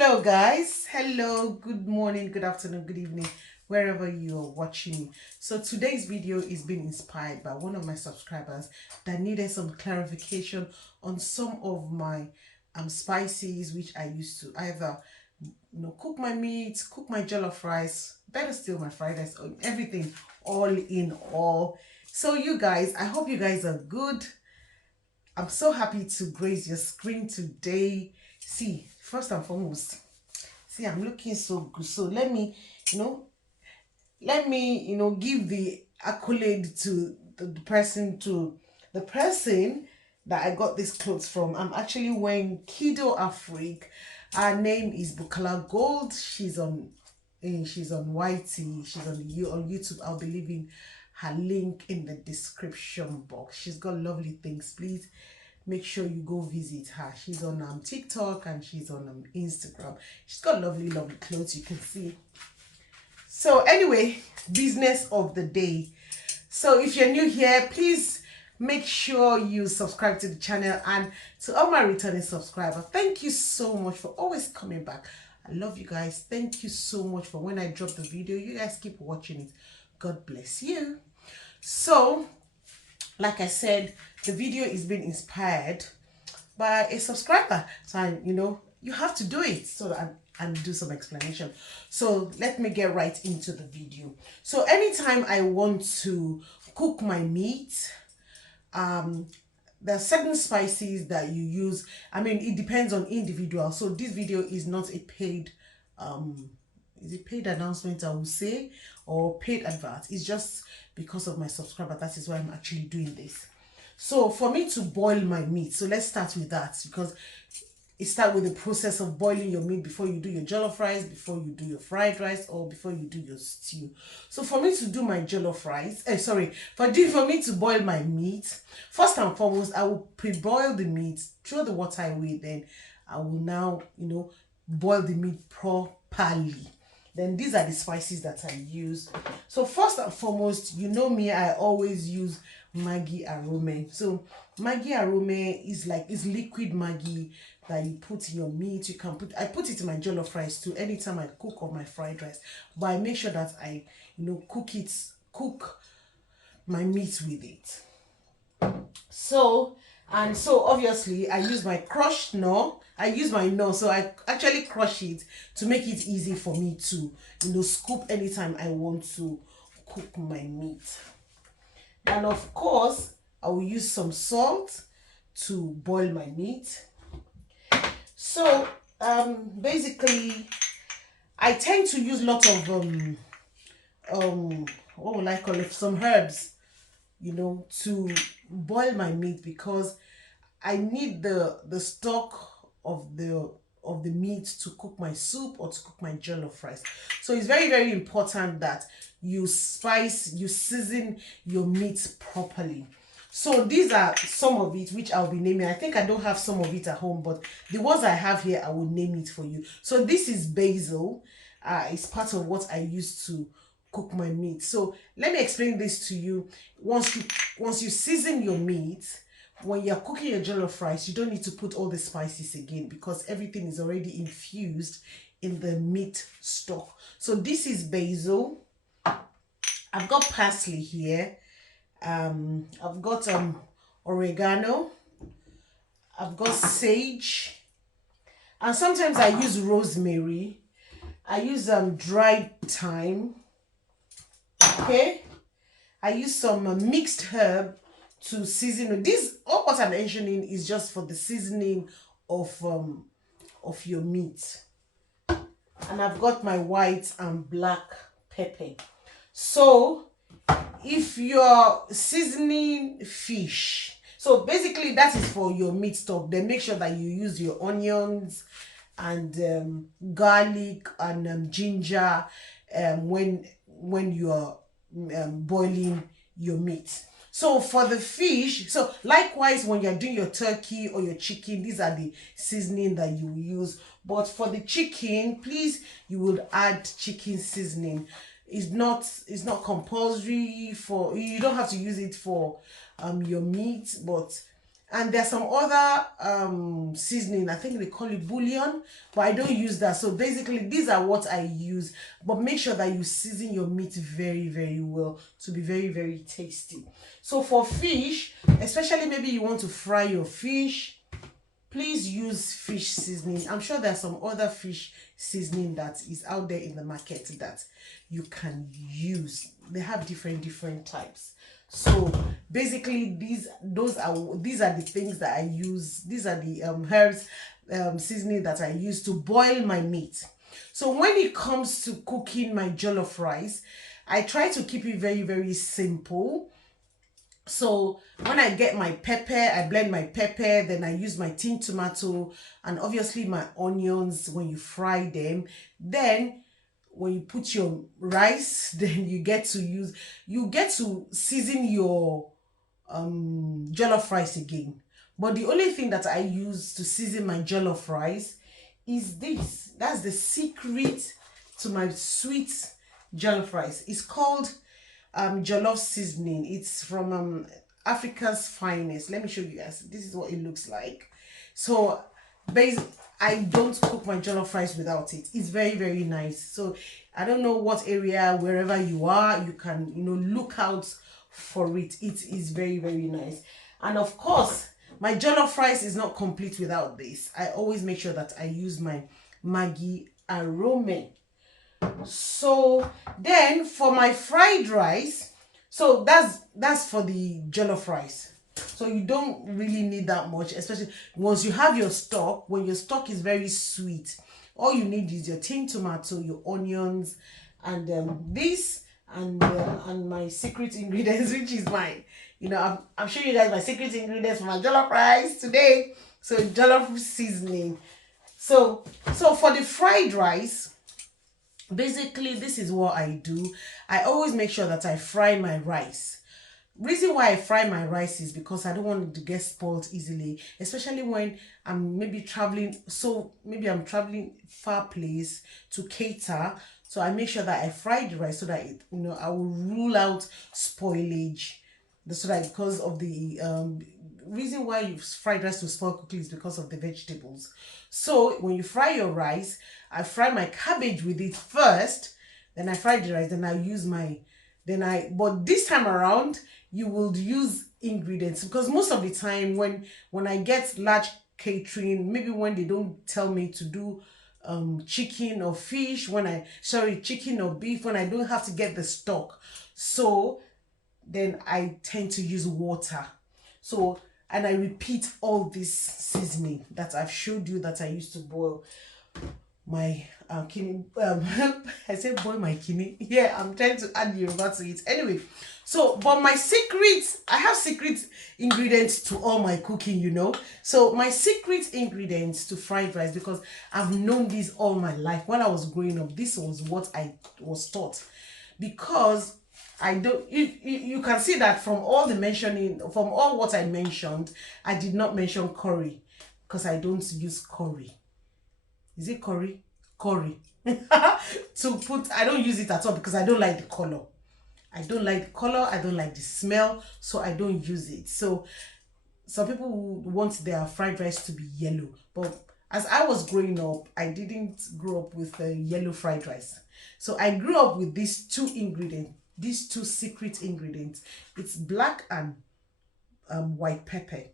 Hello guys, hello, good morning, good afternoon, good evening, wherever you are watching me. So today's video is being inspired by one of my subscribers that needed some clarification on some of my spices which I used to either cook my meat, cook my jollof rice, better still my fried rice, everything all in all. So you guys, I hope you guys are good. I'm so happy to grace your screen today. See, first and foremost, see, I'm looking so good. So you know, give the accolade to the person that I got this clothes from. I'm actually wearing Kido Afrique. Her name is Bukala Gold. She's on YT. She's on YouTube. I'll be leaving her link in the description box. She's got lovely things. Please make sure you go visit her. She's on TikTok and she's on Instagram. She's got lovely clothes, you can see. So anyway, business of the day. So if you're new here, please make sure you subscribe to the channel, and to all my returning subscribers, thank you so much for always coming back. I love you guys. Thank you so much for when I drop the video, you guys keep watching it. God bless you. So like I said, the video is being inspired by a subscriber. So you have to do it so that and do some explanation. So let me get right into the video. So anytime I want to cook my meat, there are certain spices that you use. I mean, it depends on individual. So this video is not a paid is it paid announcement, I will say, or paid advert. It's just because of my subscriber. That is why I'm actually doing this. So for me to boil my meat, so let's start with that, because it starts with the process of boiling your meat before you do your jollof rice, before you do your fried rice, or before you do your stew. So for me to do my jollof rice, for me to boil my meat, first and foremost, I will pre-boil the meat, throw the water away, then I will now, boil the meat properly. Then these are the spices that I use. So first and foremost, you know me, I always use Maggi arome. So Maggi arome is liquid Maggi that you put in your meat. I put it in my jollof rice too anytime I cook or my fried rice. But I make sure that I cook my meat with it. So obviously I use my crushed knorr. So I actually crush it to make it easy for me to scoop anytime I want to cook my meat. And of course I will use some salt to boil my meat. So basically I tend to use a lot of what will I call it, some herbs to boil my meat, because I need the stock of the meat to cook my soup or to cook my jollof rice. So it's very, very important that you season your meat properly. So these are some of it which I'll be naming. I think I don't have some of it at home, but the ones I have here, I will name it for you. So this is basil. It's part of what I use to cook my meat. So let me explain this to you. Once you season your meat, when you're cooking your jollof rice, you don't need to put all the spices again, because everything is already infused in the meat stock. So this is basil. I've got parsley here. I've got oregano. I've got sage. And sometimes I use rosemary. I use dried thyme. Okay. I use some mixed herb to season. This, all what I'm mentioning is just for the seasoning of your meat. And I've got my white and black pepper. So if you're seasoning fish, so basically that is for your meat stock, then make sure that you use your onions and garlic and ginger when you are boiling your meat. So for the fish, so likewise when you're doing your turkey or your chicken, these are the seasoning that you use. But for the chicken, please, you will add chicken seasoning. It's not compulsory for, you don't have to use it for your meat, but And there's some other seasoning, I think they call it bouillon, but I don't use that. So basically these are what I use, but make sure that you season your meat very, very well to be very, very tasty. So for fish, especially maybe you want to fry your fish, please use fish seasoning. I'm sure there's some other fish seasoning that is out there in the market that you can use. They have different types. So basically these are the things that I use. These are the herbs seasoning that I use to boil my meat. So when it comes to cooking my jollof rice, I try to keep it very, very simple. So when I get my pepper, I blend my pepper, then I use my tin tomato and obviously my onions when you fry them. Then when you put your rice, then you get to season your jollof rice again. But the only thing that I use to season my jollof rice is this. That's the secret to my sweet jollof rice. It's called jollof seasoning. It's from Africa's Finest. Let me show you guys. This is what it looks like. So I don't cook my jollof rice without it. It's very, very nice. So I don't know what area, wherever you are, you can look out for it. It is very, very nice. And of course my jollof rice is not complete without this. I always make sure that I use my Maggi aroma. So then for my fried rice, so that's for the jollof rice. So you don't really need that much, especially once you have your stock. When your stock is very sweet, all you need is your tin tomato, your onions, and this and my secret ingredients, which is my, I'm showing you guys my secret ingredients for my jollof rice today. So jollof seasoning. So for the fried rice, basically this is what I do. I always make sure that I fry my rice. Reason why I fry my rice is because I don't want it to get spoiled easily, especially when I'm maybe traveling. So maybe I'm traveling far place to cater, so I make sure that I fry the rice so that I will rule out spoilage. So that because of the reason why you fried rice to spoil quickly is because of the vegetables. So when you fry your rice, I fry my cabbage with it first, then I fry the rice, then I use my but this time around you will use ingredients, because most of the time when I get large catering, maybe when they don't tell me to do chicken or fish, chicken or beef, when I don't have to get the stock, so then I tend to use water. So, and I repeat all this seasoning that I've showed you that I used to boil my kidney. I said boil my kidney. Yeah, I'm trying to add Yoruba to it. Anyway, so but I have secret ingredients to all my cooking. So my secret ingredients to fried rice, because I've known this all my life. When I was growing up, this was what I was taught. Because I don't, you can see that from all what I mentioned, I did not mention curry, because I don't use curry. Is it curry? Curry. I don't use it at all because I don't like the color. I don't like the color, I don't like the smell, so I don't use it. So some people want their fried rice to be yellow, but as I was growing up, I didn't grow up with a yellow fried rice. So I grew up with these two secret ingredients. It's black and white pepper.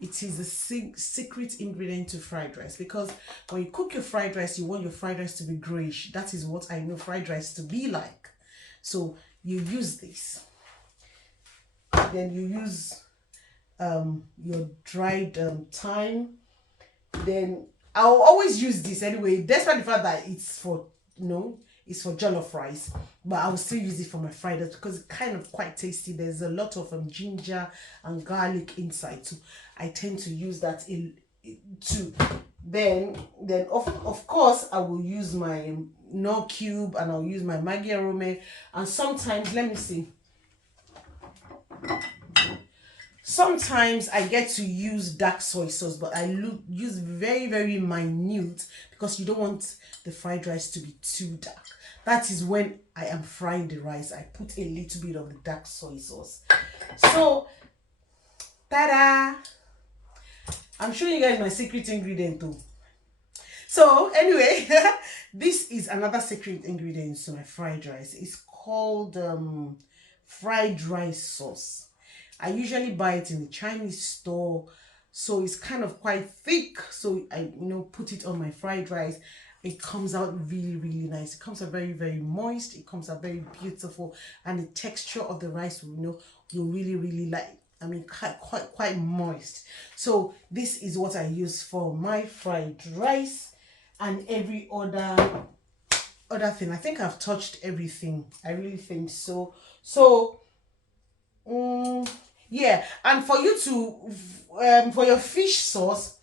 It is a secret ingredient to fried rice, because when you cook your fried rice, you want your fried rice to be grayish. That is what I know fried rice to be like. So you use this. Then you use your dried thyme. Then I'll always use this anyway, despite the fact that it's for jollof rice, but I will still use it for my fried rice because it's kind of quite tasty. There's a lot of ginger and garlic inside, so I tend to use that too. Then of course I will use my no cube, and I'll use my Maggi aroma, and sometimes, let me see, sometimes I get to use dark soy sauce, but I use very, very minute, because you don't want the fried rice to be too dark. That is when I am frying the rice, I put a little bit of the dark soy sauce. So, ta-da! I'm showing you guys my secret ingredient too. So anyway, this is another secret ingredient to my fried rice. It's called fried rice sauce. I usually buy it in the Chinese store, so it's kind of quite thick. So I put it on my fried rice. It comes out really, really nice. It comes out very, very moist. It comes out very beautiful, and the texture of the rice you'll really, really like. I mean, quite moist. So this is what I use for my fried rice and every other thing. I think I've touched everything. I really think so. So yeah, and for you to for your fish sauce,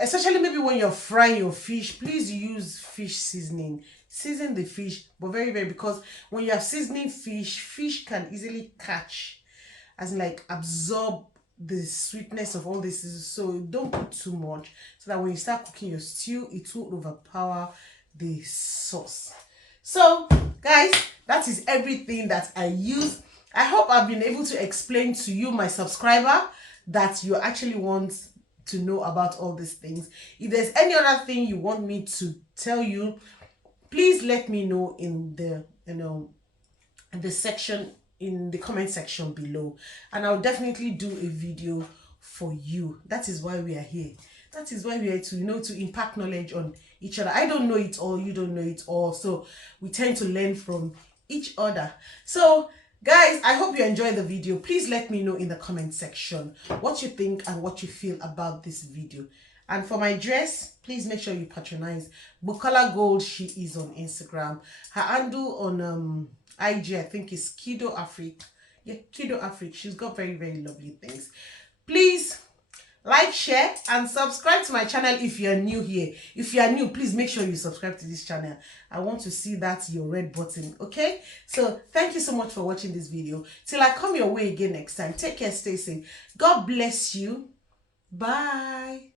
especially maybe when you're frying your fish, please use fish seasoning. Season the fish, but very, very, because when you're seasoning fish can easily catch, as in like absorb the sweetness of all this. So don't put too much, so that when you start cooking your stew, it will overpower the sauce. So guys, that is everything that I use. I hope I've been able to explain to you, my subscriber, that you actually want to know about all these things. If there's any other thing you want me to tell you, please let me know in the in the comment section below, and I'll definitely do a video for you. That is why we are here. That is why we are to impact knowledge on each other. I don't know it all, you don't know it all, so we tend to learn from each other. So guys, I hope you enjoyed the video. Please let me know in the comment section what you think and what you feel about this video. And for my dress, please make sure you patronize Bukola Gold. She is on Instagram. Her handle on IG, I think, is Kido Afrique. Yeah, Kido Afrique. She's got very, very lovely things. Please like, share, and subscribe to my channel if you're new here. If you are new, please make sure you subscribe to this channel. I want to see your red button, okay? So thank you so much for watching this video. Till I come your way again next time, take care, stay safe. God bless you. Bye.